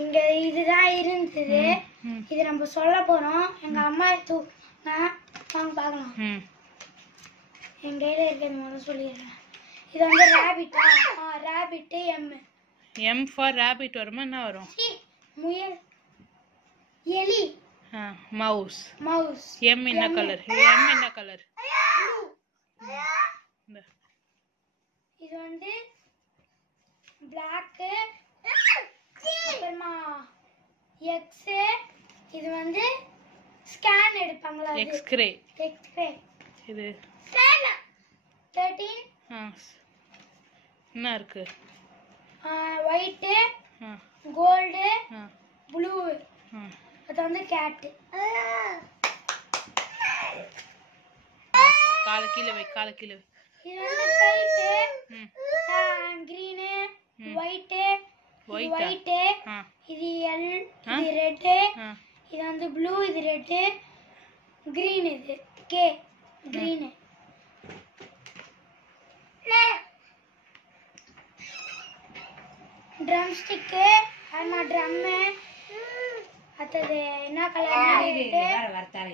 இங்க இதுதான் இருந்தது. இது நம்ம சொல்ல போறோம். எங்க அம்மா வாங்க பார்க்கலாம். என் கையில இருக்கிறது முதல்ல சொல்லிடுறேன். இது வந்து ரேபிட்டா? ரேபிட். எம் ஃபார் ரேபிட் வருமா? என்ன வரும்? முயல். எலி. மவுஸ். மவுஸ். எம் என்ன கலர்? எம் என்ன கலர்? இது வந்து பிளாக். அப்புறமா எக்ஸ். இது வந்து ஸ்கேன் எடுப்பாங்களா? எக்ஸ்ரே. எக்ஸ்ரே. இது 13. என்ன இருக்கு? White, gold, blue. அது வந்து கேட். கால கீழே வை, கால கீழே வை. இது வந்து கைட். Green, white, white. இது எல், இது ரெட். இது வந்து ப்ளூ, இது ரெட். கிரீன். இது கே, கிரீன். Drum stick. அம்மா ட்ரம். அது என்ன கலர்?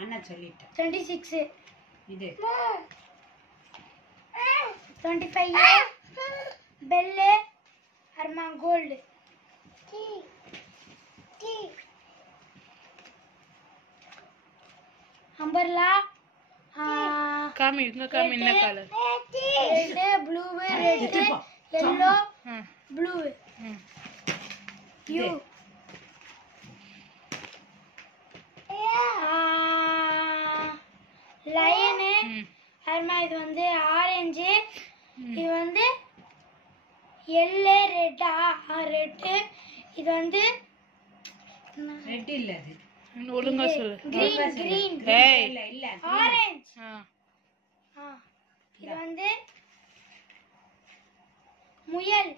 அண்ணா சொல்லிட்டேன். 26. இது 25. பெல். அம்மா கோல்டு. அம்பர்லா. காமி, இங்க காமி. என்ன colour? Red, blue, red, yellow, blue. You. Lion. அப்புறமா இது வந்து ஆரஞ்சு. இது வந்து எல்லோ, ரெட்டா? ரெட். இது வந்து ரெட் இல்ல, அது ஒழுங்கா சொல்லு. கிரீன். கிரீன். இல்ல ஆரஞ்சு. இது வந்து முயல்.